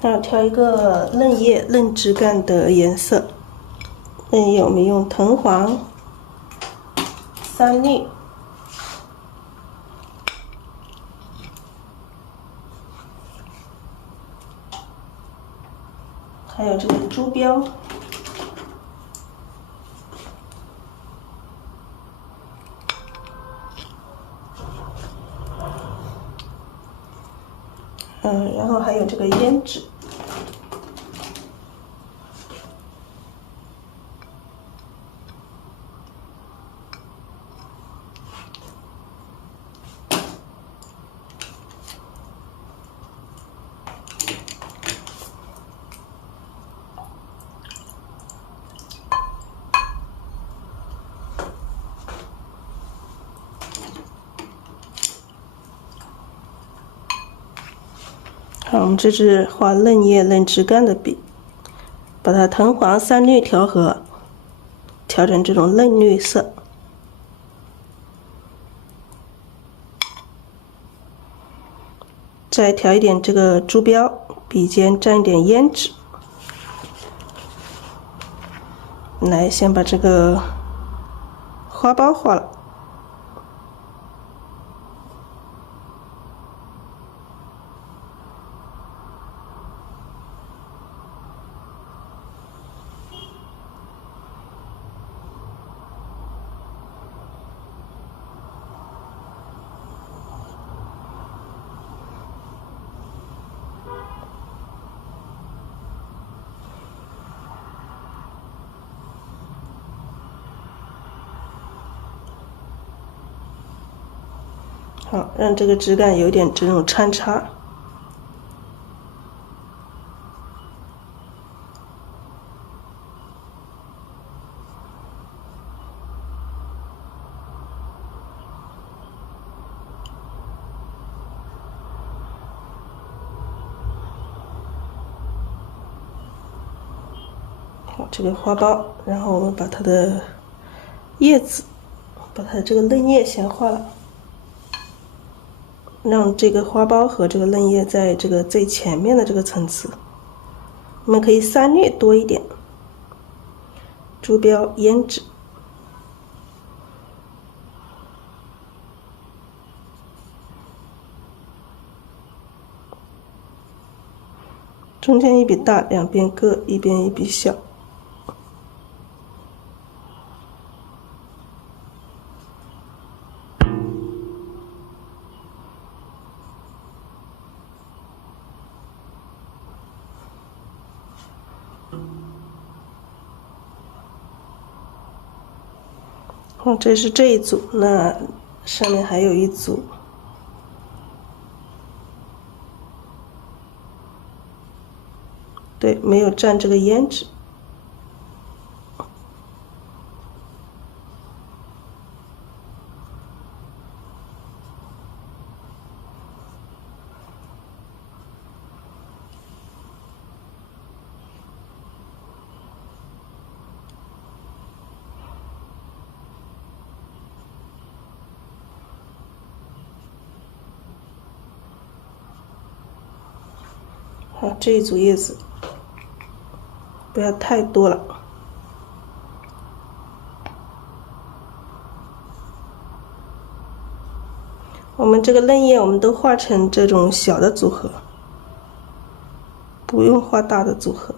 那调一个嫩叶嫩枝干的颜色。嫩叶我们用藤黄、三绿，还有这个猪标。然后还有这个胭脂。好，我们这是画嫩叶嫩枝干的笔，把它藤黄三绿调和，调成这种嫩绿色。再调一点这个猪标，笔尖沾一点胭脂。来，先把这个花苞画了。好，让这个枝干有点这种穿插。好，这个花苞，然后我们把它的叶子，把它这个嫩叶先画了。让这个花苞和这个嫩叶在这个最前面的这个层次，我们可以三绿多一点，猪标、胭脂，中间一笔大，两边各一边一笔小。好，这是这一组，那上面还有一组。对，没有蘸这个胭脂。好，这一组叶子不要太多了。我们这个嫩叶我们都画成这种小的组合，不用画大的组合。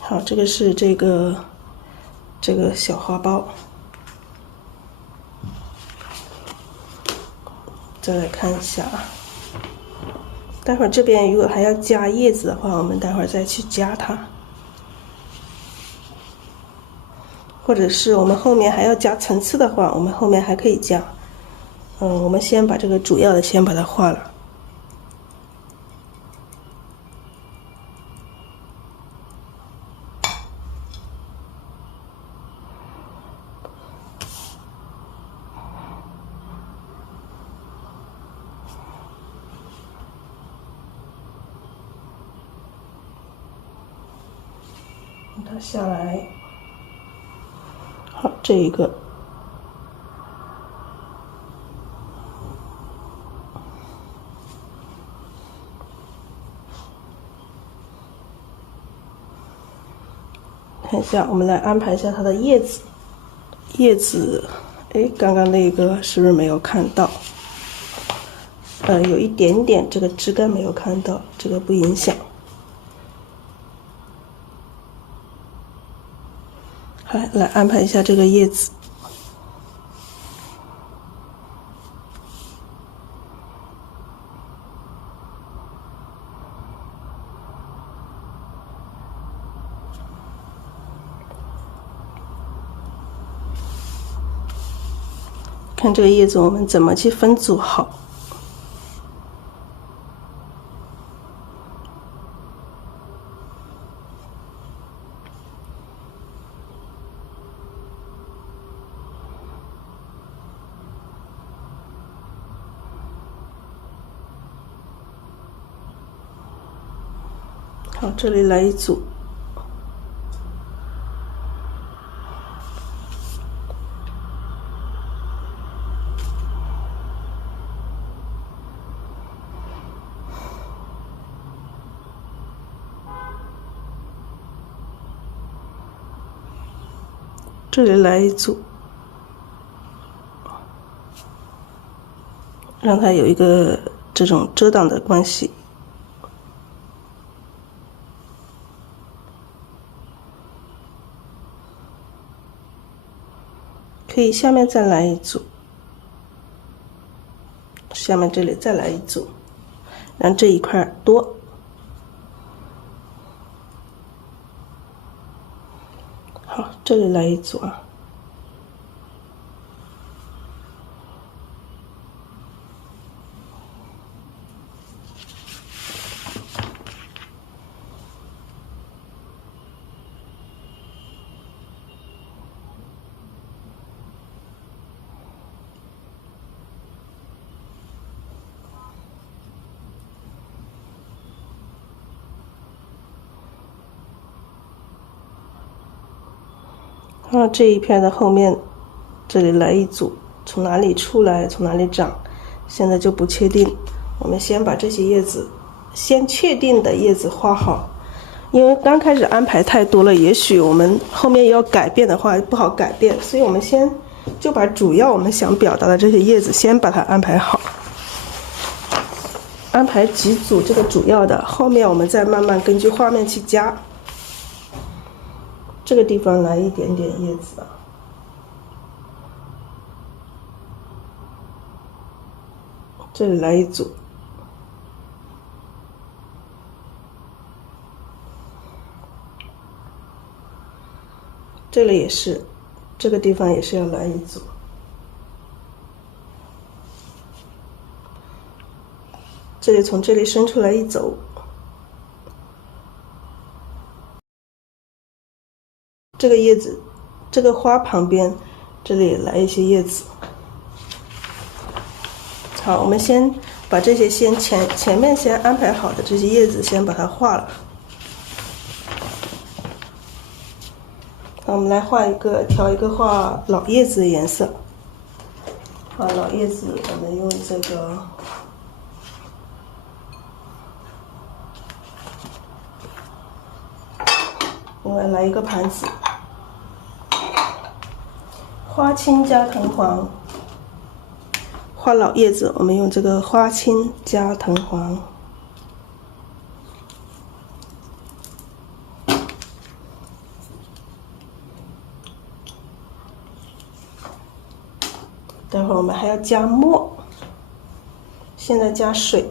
好，这个是这个小花苞。再来看一下啊，待会儿这边如果还要加叶子的话，我们待会儿再去加它，或者是我们后面还要加层次的话，我们后面还可以加。我们先把这个主要的先把它画了。它下来。好，这一个。看一下，我们来安排一下它的叶子。叶子，哎，刚刚那个是不是没有看到？有一点点这个枝干没有看到，这个不影响。好，来安排一下这个叶子。看这个叶子，我们怎么去分组好？好，这里来一组。这里来一组，让它有一个这种遮挡的关系。可以下面再来一组，下面这里再来一组，让这一块多。好，这里来一组啊。然后这一片的后面，这里来一组，从哪里出来，从哪里长，现在就不确定。我们先把这些叶子，先确定的叶子画好，因为刚开始安排太多了，也许我们后面要改变的话不好改变，所以我们先就把主要我们想表达的这些叶子先把它安排好，安排几组这个主要的，后面我们再慢慢根据画面去加。这个地方来一点点叶子啊，这里来一组，这里也是，这个地方也是要来一组，这里从这里伸出来一走，这个叶子，这个花旁边，这里来一些叶子。好，我们先把这些前面先安排好的这些叶子先把它画了。那我们来调一个画老叶子的颜色。好，老叶子我们用这个另外来一个盘子，花青加藤黄。画老叶子，我们用这个花青加藤黄。待会儿我们还要加墨，现在加水。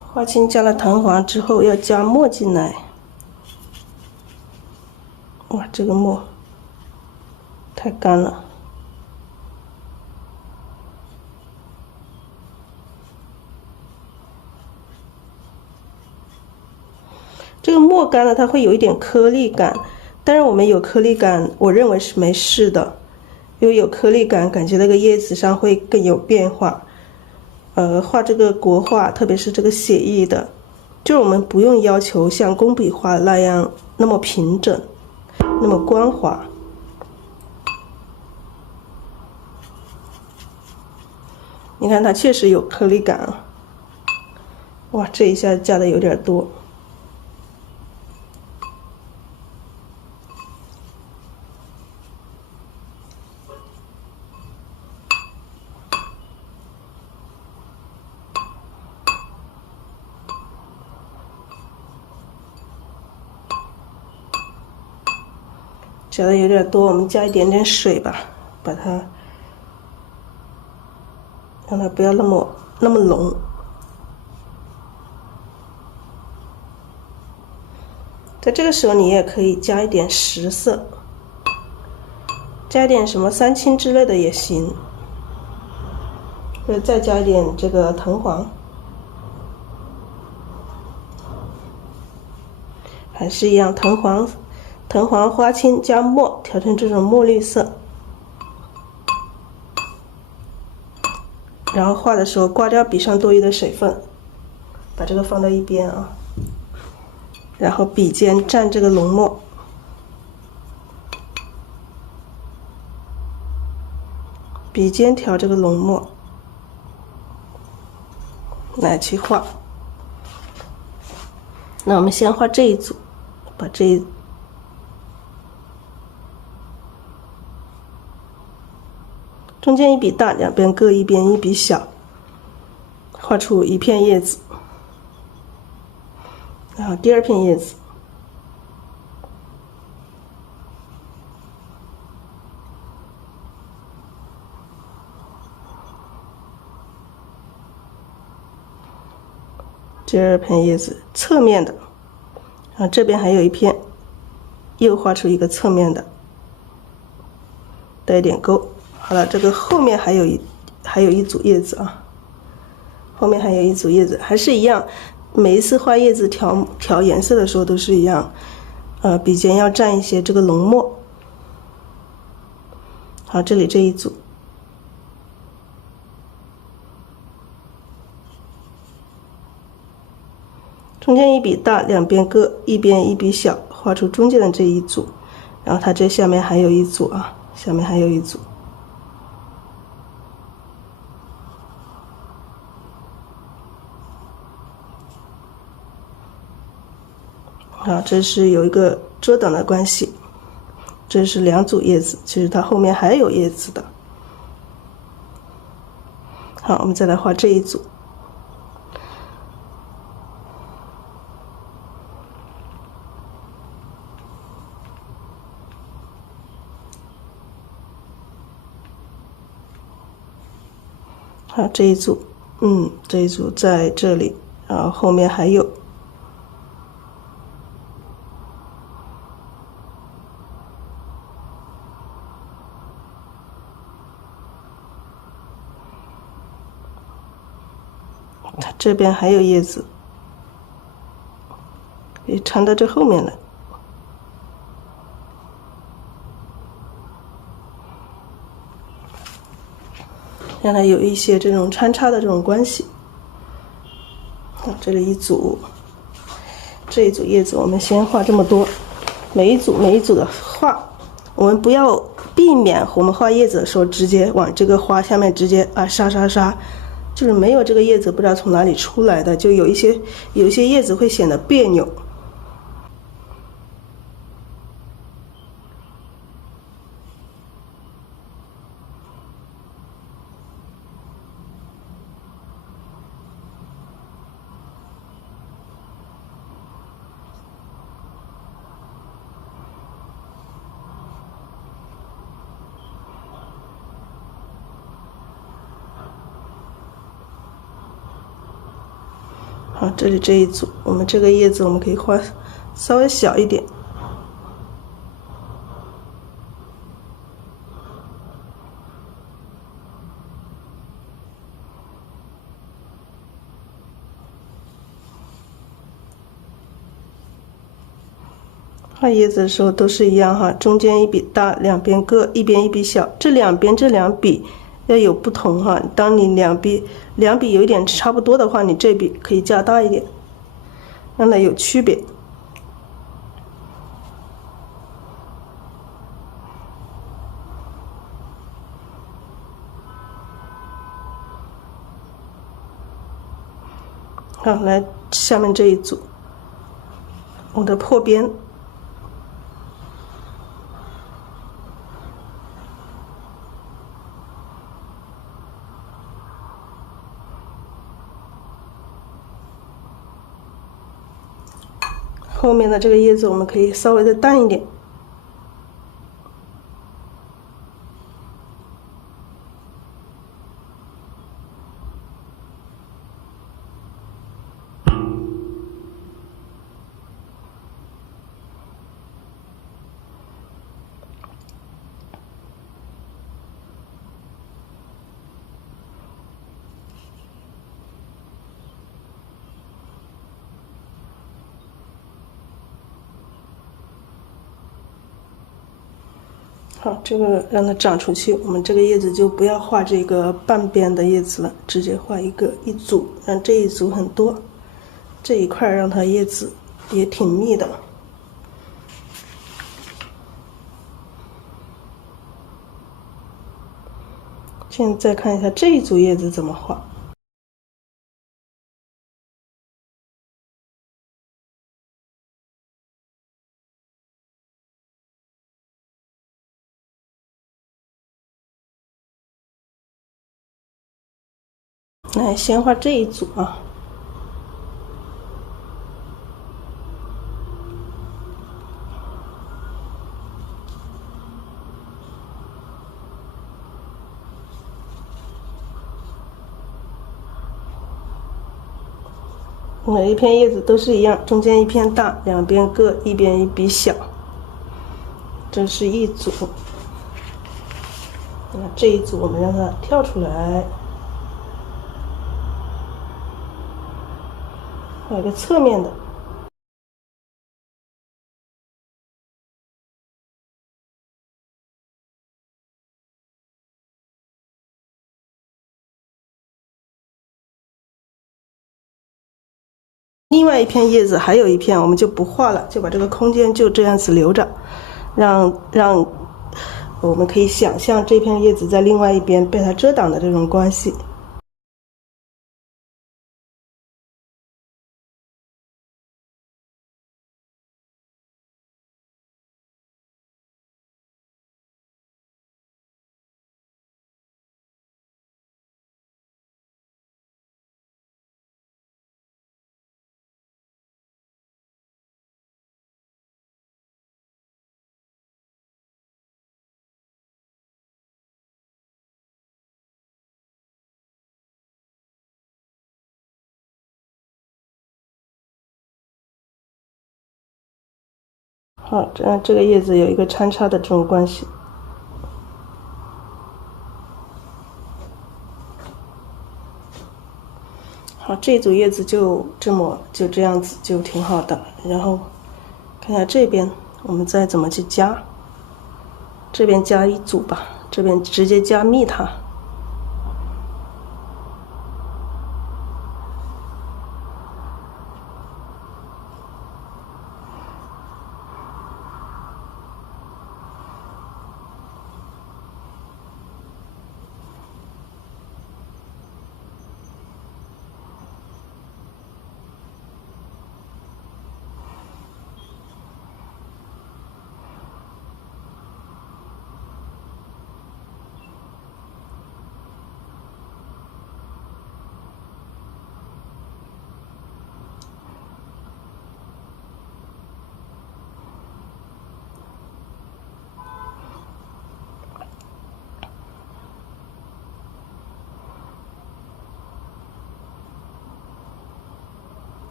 花青加了藤黄之后，要加墨进来。哇，这个墨太干了。这个墨干了，它会有一点颗粒感，但是我们有颗粒感，我认为是没事的，因为有颗粒感，感觉那个叶子上会更有变化。画这个国画，特别是这个写意的，就是我们不用要求像工笔画那样那么平整，那么光滑。你看它确实有颗粒感啊！哇，这一下加的有点多。加的有点多，我们加一点点水吧，把它让它不要那么浓。在这个时候，你也可以加一点实色，加一点什么三青之类的也行，或者再加一点这个藤黄，还是一样，藤黄、花青加墨，调成这种墨绿色。然后画的时候刮掉笔上多余的水分，把这个放到一边啊。然后笔尖蘸这个浓墨，笔尖调这个浓墨，来去画。那我们先画这一组，把中间一笔大，两边各一边一笔小，画出一片叶子。然后第二片叶子，第二片叶子侧面的，然后这边还有一片，又画出一个侧面的，带一点钩。好了，这个后面还有一组叶子啊，后面还有一组叶子，还是一样。每一次画叶子调颜色的时候都是一样，笔尖要蘸一些这个浓墨。好，这里这一组，中间一笔大，两边各一边一笔小，画出中间的这一组，然后它这下面还有一组啊，下面还有一组。好，这是有一个遮挡的关系，这是两组叶子，其实它后面还有叶子的。好，我们再来画这一组。好，这一组，这一组在这里，然后后面还有。它这边还有叶子，可以缠到这后面来，让它有一些这种穿插的这种关系。好，这里一组，这一组叶子我们先画这么多，每一组的画，我们不要避免我们画叶子的时候直接往这个花下面直接杀。就是没有这个叶子不知道从哪里出来的，就有一些叶子会显得别扭。好，这里这一组，我们这个叶子我们可以画稍微小一点。画叶子的时候都是一样哈，中间一笔大，两边各一边一笔小，这两边这两笔要有不同哈。当你两笔有一点差不多的话，你这笔可以加大一点，让它有区别。好，来下面这一组，我的破边。后面的这个叶子我们可以稍微的淡一点。好，这个让它长出去，我们这个叶子就不要画这个半边的叶子了，直接画一组，让这一组很多，这一块让它叶子也挺密的。现在看一下这一组叶子怎么画。来，先画这一组啊。每一片叶子都是一样，中间一片大，两边各一边一笔小。这是一组。那这一组我们让它跳出来，画一个侧面的。另外一片叶子还有一片，我们就不画了，就把这个空间就这样子留着，让我们可以想象这片叶子在另外一边被它遮挡的这种关系。好，这个叶子有一个穿插的这种关系。好，这一组叶子就这样子就挺好的。然后看一下这边，我们再怎么去加。这边加一组吧，这边直接加密它。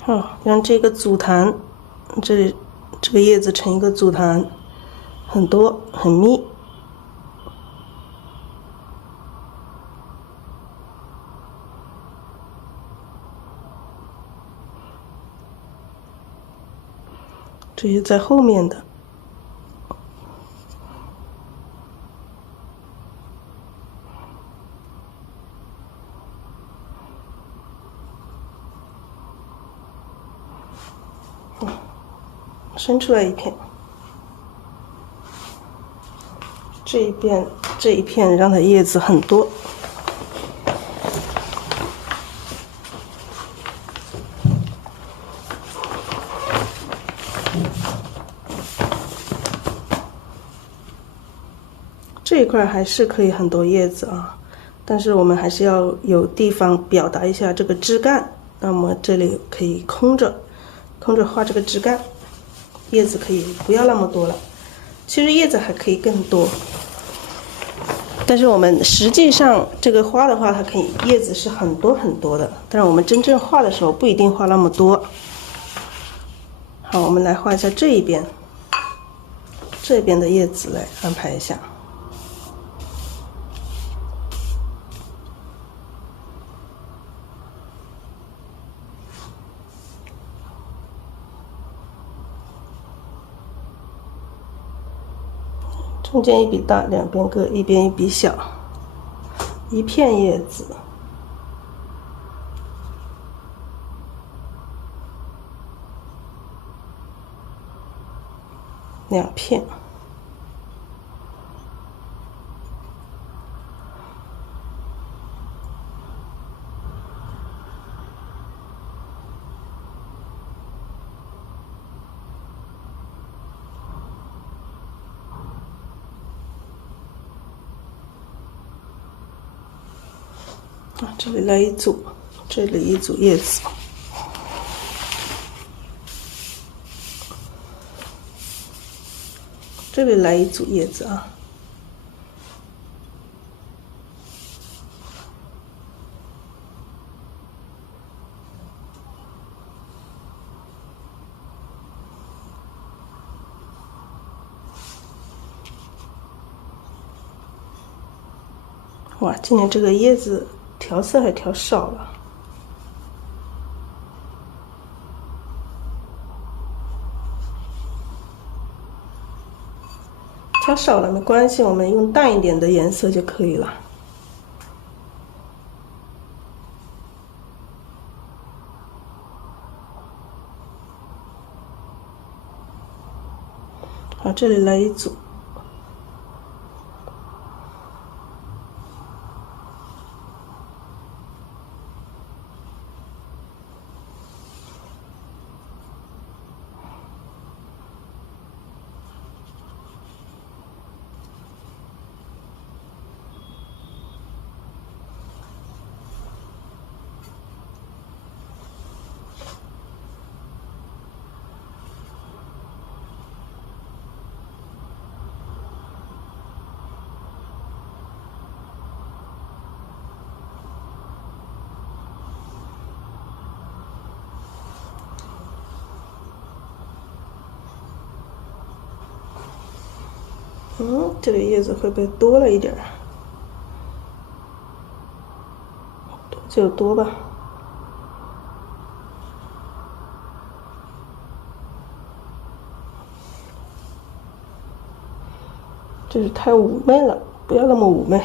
好，让这个组坛，这个叶子成一个组坛，很多很密。这些在后面的。伸出来一片，这一片让它叶子很多。这一块还是可以很多叶子啊，但是我们还是要有地方表达一下这个枝干。那么这里可以空着画这个枝干。叶子可以不要那么多了，其实叶子还可以更多，但是我们实际上这个花的话，它可以叶子是很多很多的，但是我们真正画的时候不一定画那么多。好，我们来画一下这一边，这边的叶子来安排一下。中间一笔大，两边各一边一笔小，一片叶子，两片，这里来一组，这里一组叶子，这里来一组叶子啊。哇，今年这个叶子调色还调少了。调少了没关系，我们用淡一点的颜色就可以了。好，这里来一组。这个叶子会不会多了一点儿？多就多吧。这是太妩媚了，不要那么妩媚。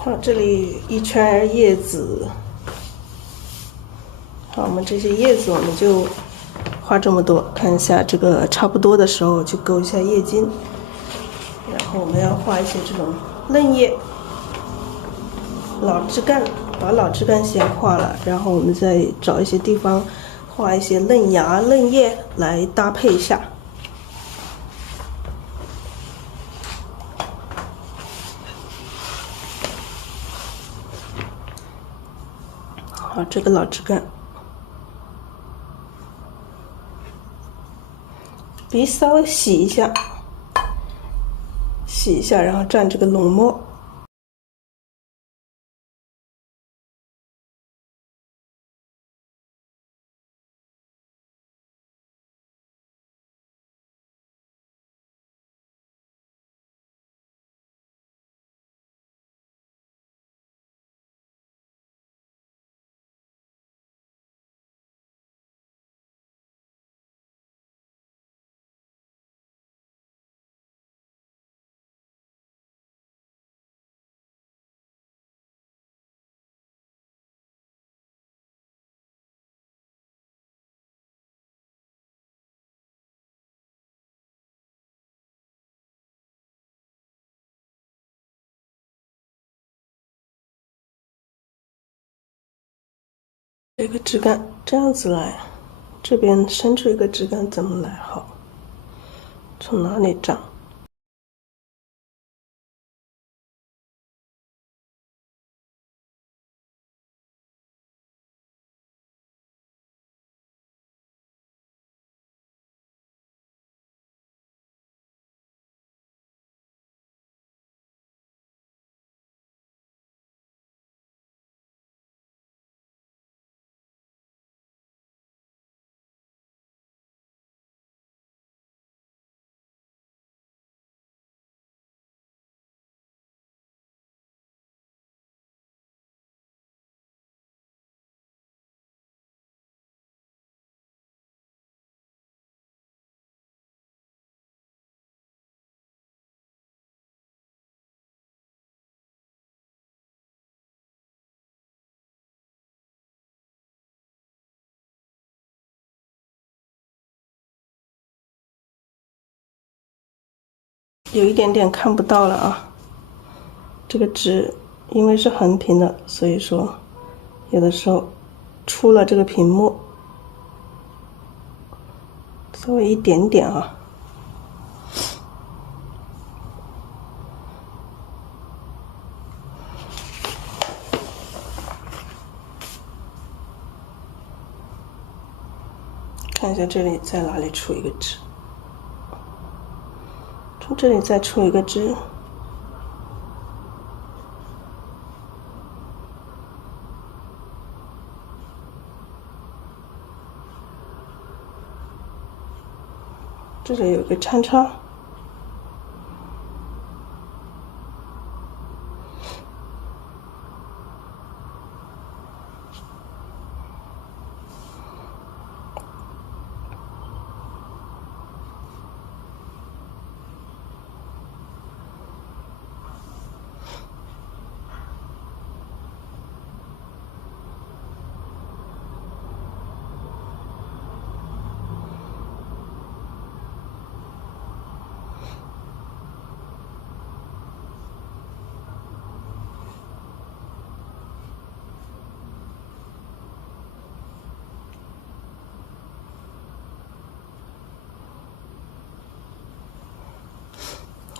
好，这里一圈叶子。好，我们这些叶子我们就画这么多，看一下这个差不多的时候就勾一下叶筋，然后我们要画一些这种嫩叶、老枝干，把老枝干先画了，然后我们再找一些地方画一些嫩芽、嫩叶来搭配一下。好，这个老枝干，笔稍微洗一下，然后蘸这个浓墨。这个枝干这样子来，这边伸出一个枝干怎么来好？从哪里长？有一点点看不到了啊，这个纸因为是横屏的，所以说有的时候出了这个屏幕，稍微一点点啊。看一下这里在哪里出一个枝，从这里再出一个枝。这里有个穿插，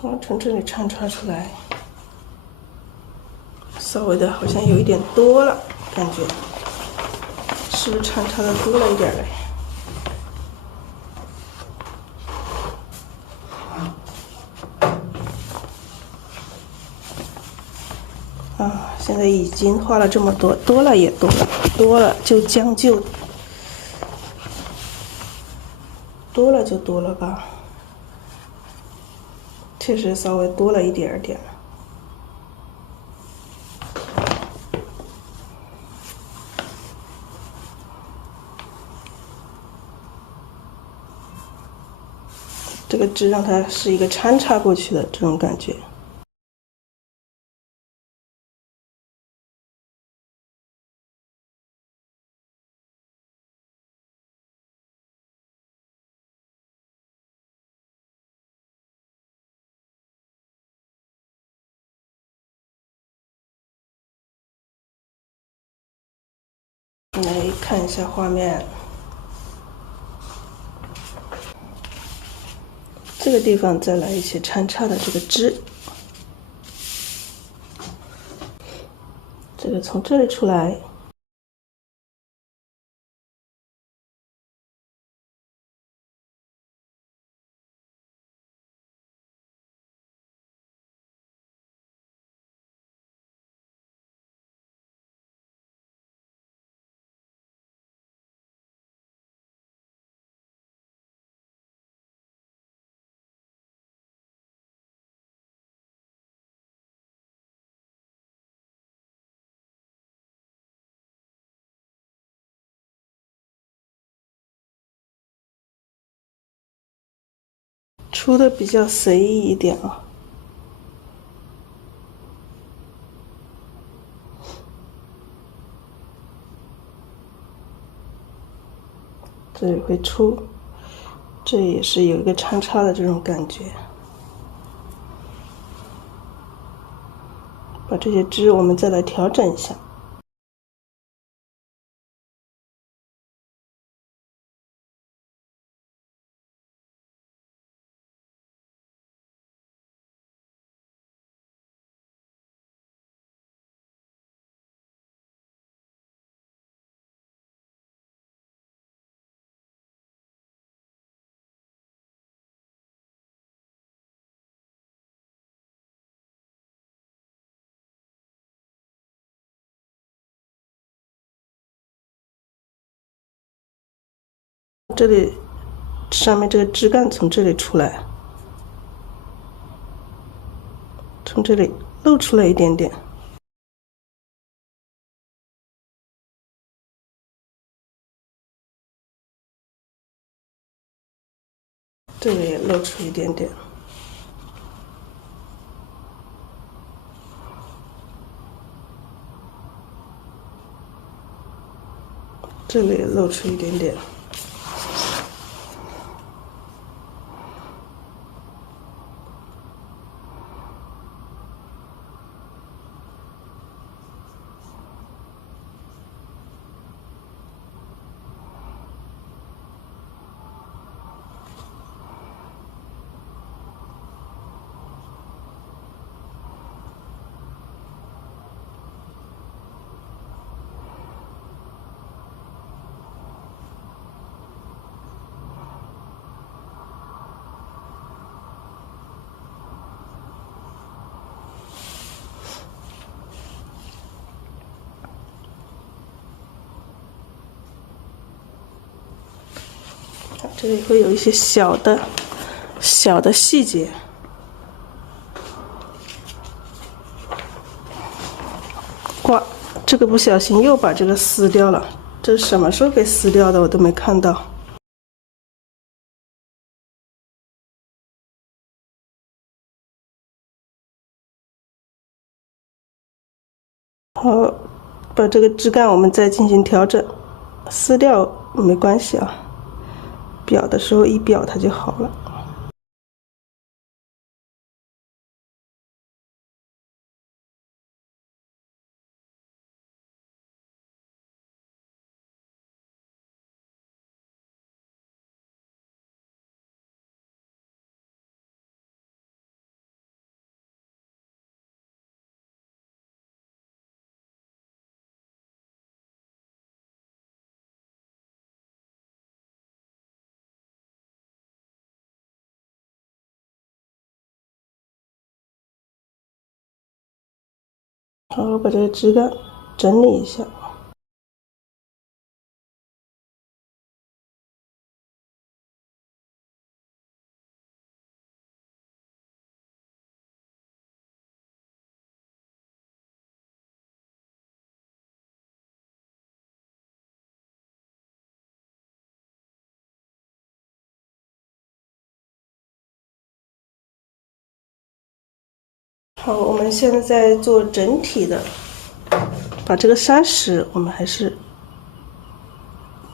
然后从这里穿插出来，稍微的好像有一点多了，感觉是不是穿插的多了一点嘞？啊，现在已经画了这么多，多了也多了，多了就将就，多了就多了吧。确实稍微多了一点点。这个枝让它是一个穿插过去的这种感觉。来看一下画面，这个地方再来一些穿插的这个枝，这个从这里出来，出的比较随意一点啊。这里会出，这也是有一个穿插的这种感觉。把这些枝我们再来调整一下。这里上面这个枝干从这里出来，从这里露出来一点点，这里也露出一点点，这里也露出一点点。这里会有一些小的细节。哇，这个不小心又把这个撕掉了，这是什么时候给撕掉的？我都没看到。好，把这个枝干我们再进行调整，撕掉没关系啊，裱的时候一裱它就好了。好，把这个枝干整理一下。好，我们现在做整体的，把这个山石我们还是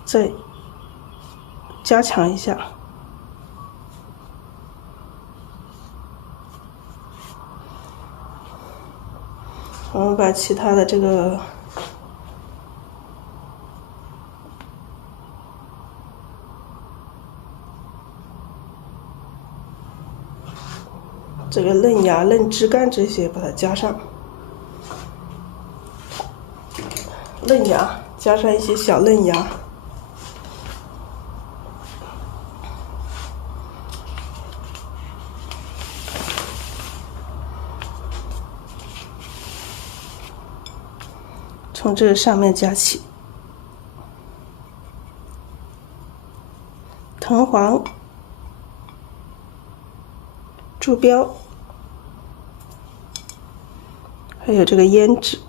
再加强一下。我们把其他的这个嫩芽、嫩枝干这些把它加上，嫩芽加上一些小嫩芽。从这上面加起，藤黄、柱标，还有这个胭脂。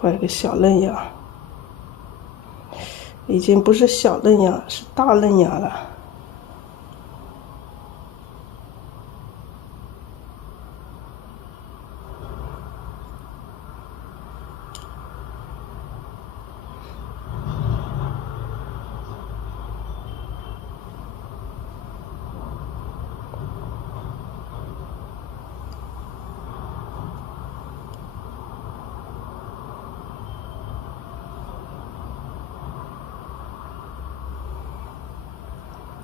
画一个小嫩芽，已经不是小嫩芽，是大嫩芽了。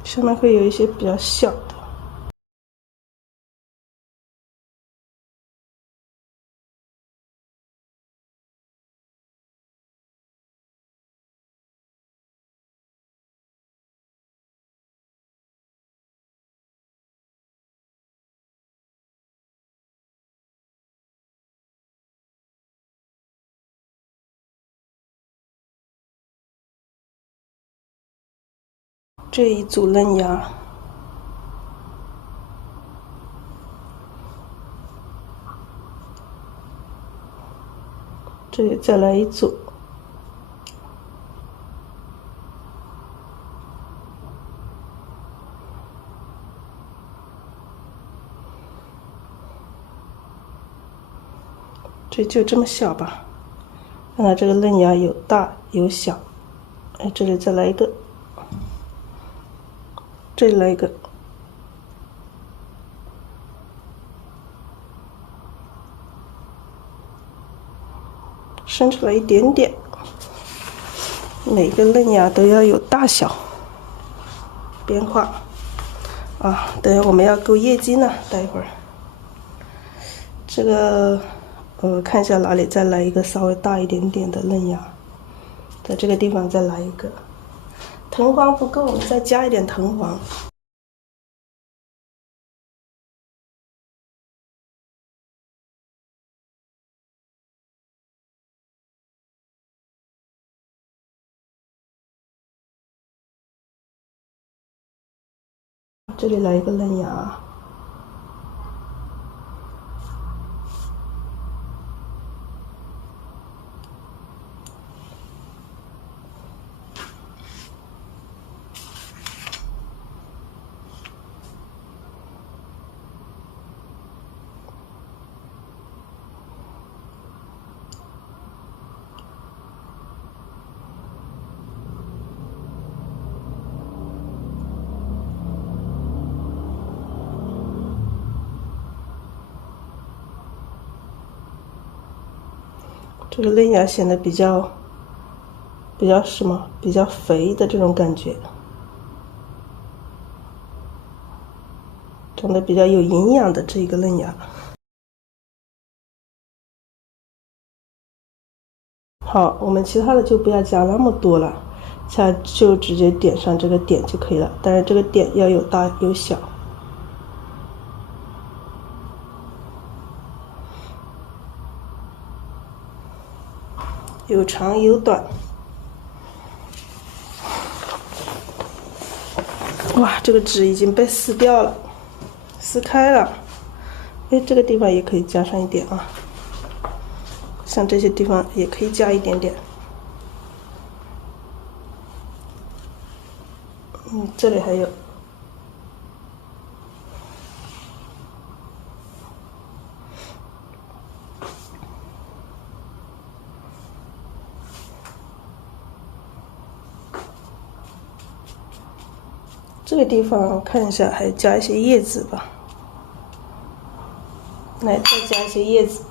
上面会有一些比较小的，这一组嫩芽。这里再来一组，这就这么小吧。看看这个嫩芽有大有小，哎，这里再来一个，这里来一个，伸出来一点点。每个嫩芽都要有大小，边画。啊，等下我们要勾叶茎呢，待一会儿。这个，看一下哪里再来一个稍微大一点点的嫩芽，在这个地方再来一个。藤黄不够，我们再加一点藤黄。这里来一个嫩芽，这个嫩芽显得比较什么？比较肥的这种感觉，长得比较有营养的这个嫩芽。好，我们其他的就不要加那么多了，就直接点上这个点就可以了。但是这个点要有大有小。有长有短，哇，这个纸已经被撕掉了，撕开了。哎，这个地方也可以加上一点啊，像这些地方也可以加一点点。这里还有。这个地方看一下，还加一些叶子吧。来，再加一些叶子。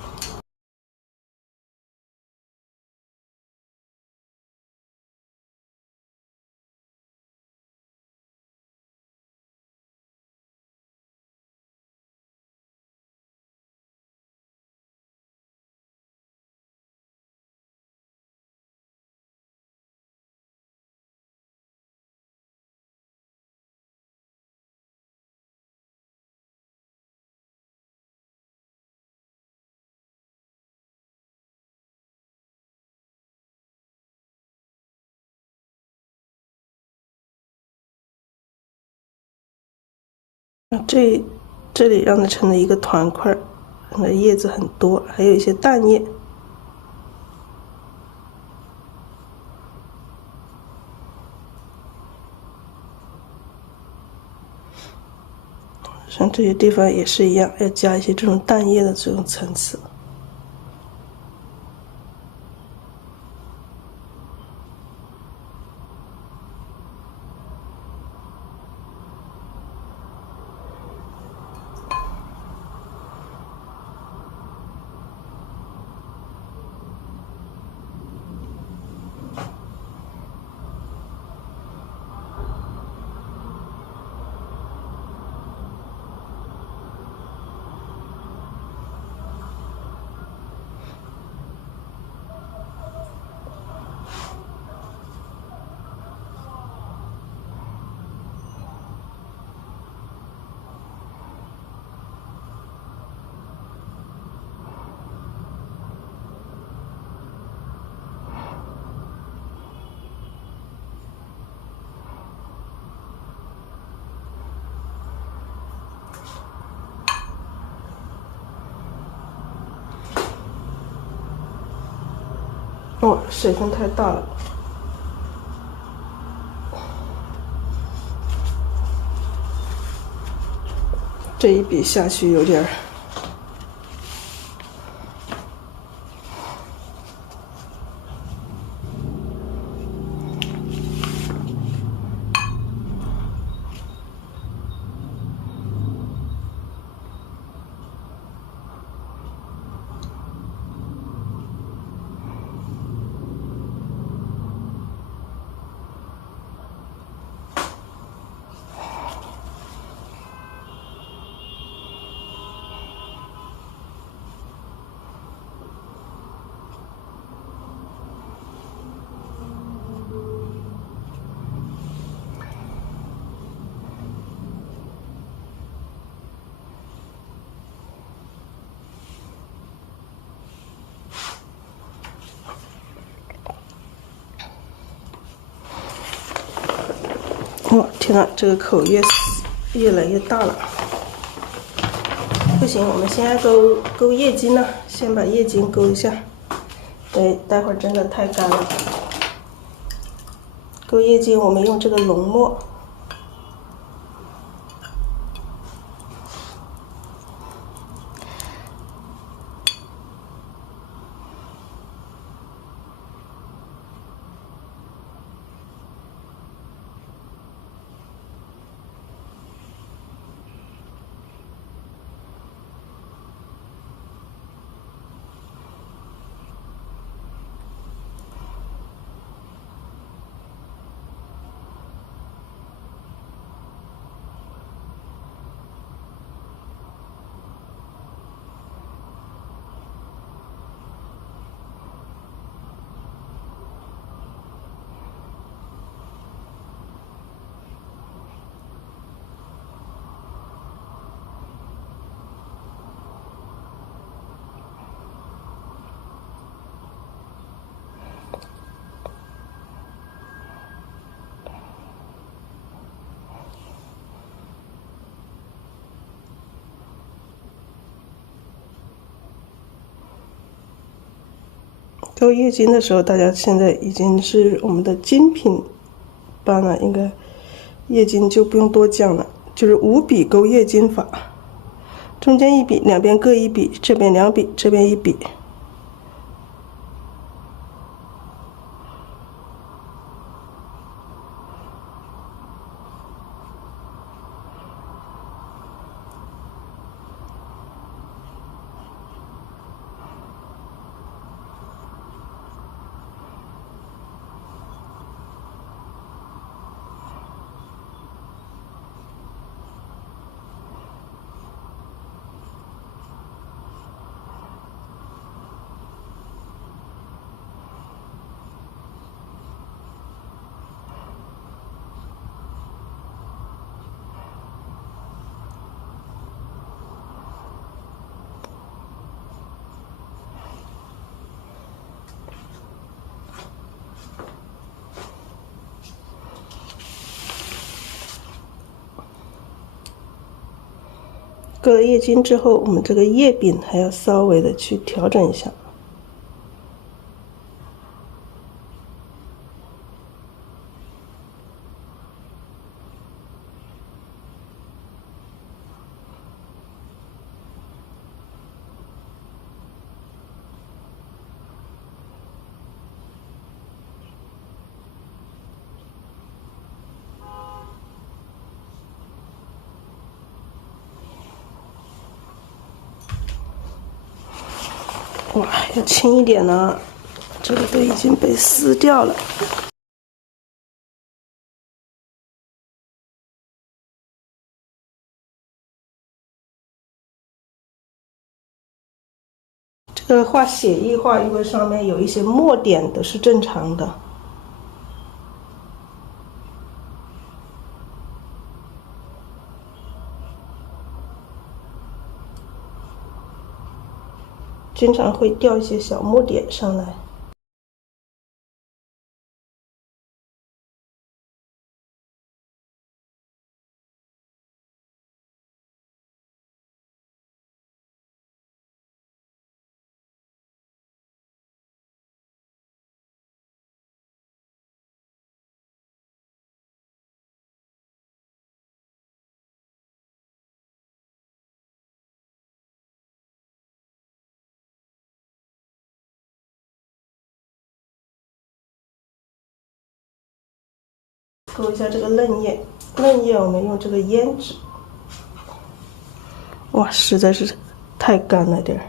这里让它成了一个团块，那叶子很多，还有一些淡叶。像这些地方也是一样，要加一些这种淡叶的这种层次。哦，水分太大了。这一笔下去有点儿。哦，天呐，这个口越来越大了。不行，我们先要勾叶筋呢，先把叶筋勾一下。对，待会儿真的太干了。勾叶筋，我们用这个龙墨。勾叶筋的时候，大家现在已经是我们的精品班了，应该叶筋就不用多讲了，就是5笔勾叶筋法，中间1笔，两边各1笔，这边2笔，这边1笔。勾了叶筋之后，我们这个叶柄还要稍微的去调整一下。哇，要轻一点呢，这个都已经被撕掉了。这个画写意画，如果上面有一些墨点的是正常的。经常会掉一些小墨点上来。勾一下这个嫩叶，嫩叶我们用这个胭脂。哇，实在是太干了点儿。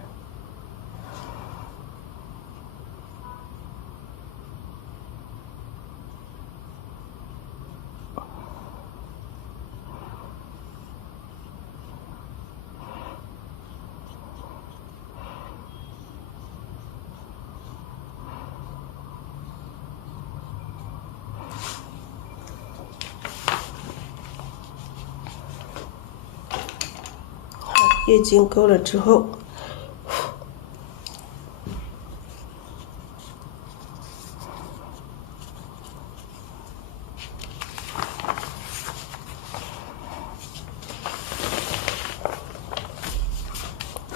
叶筋勾了之后，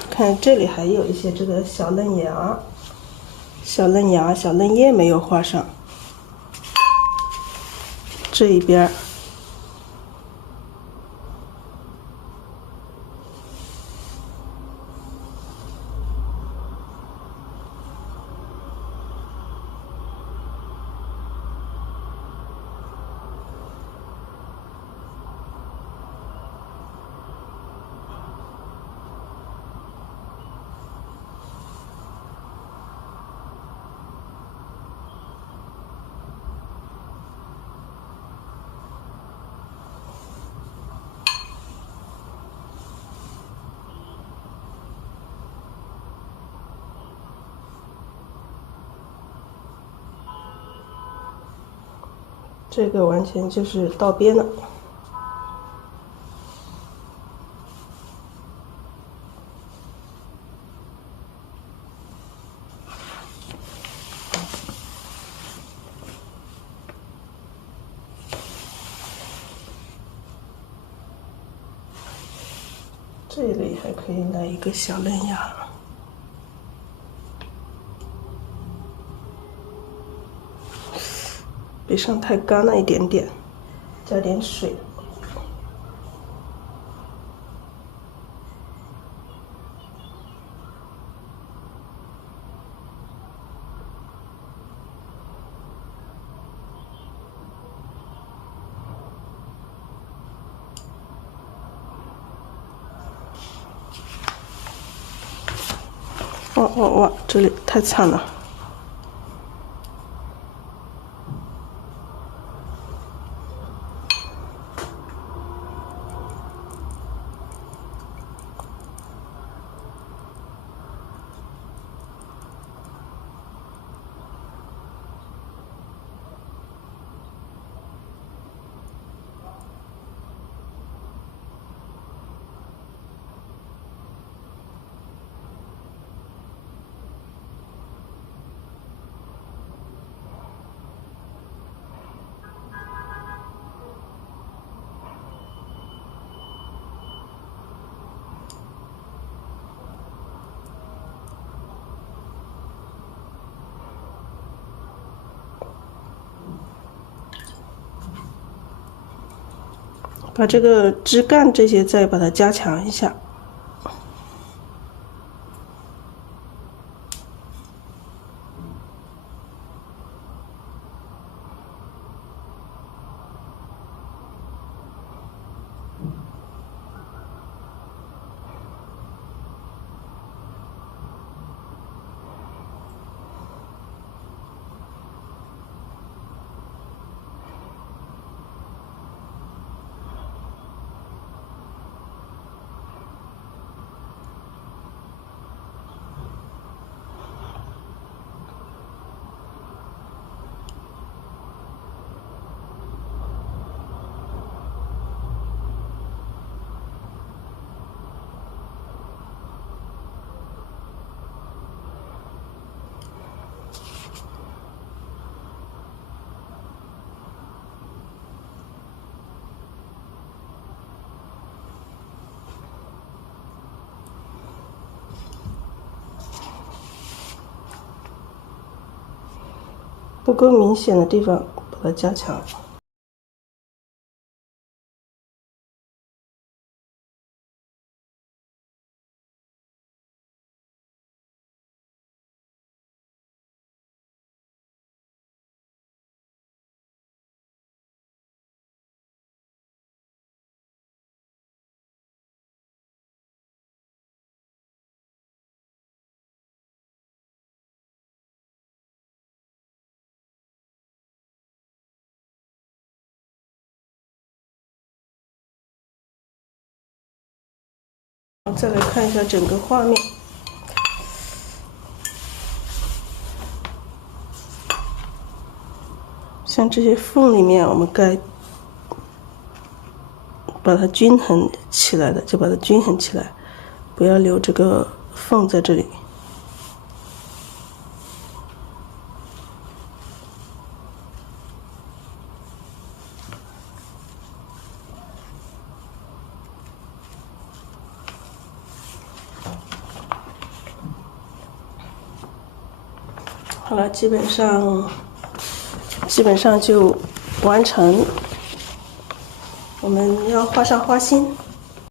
看这里还有一些这个小嫩芽、小嫩芽、小嫩叶没有画上，这一边。这个完全就是到边了。这里还可以来一个小嫩芽。背上太干了一点点，加点水。哇，这里太惨了。把这个枝干这些再把它加强一下。不够明显的地方把它加强。再来看一下整个画面，像这些缝里面，我们该把它均衡起来的，就把它均衡起来，不要留这个缝在这里。好了，基本上就完成。我们要画上花心。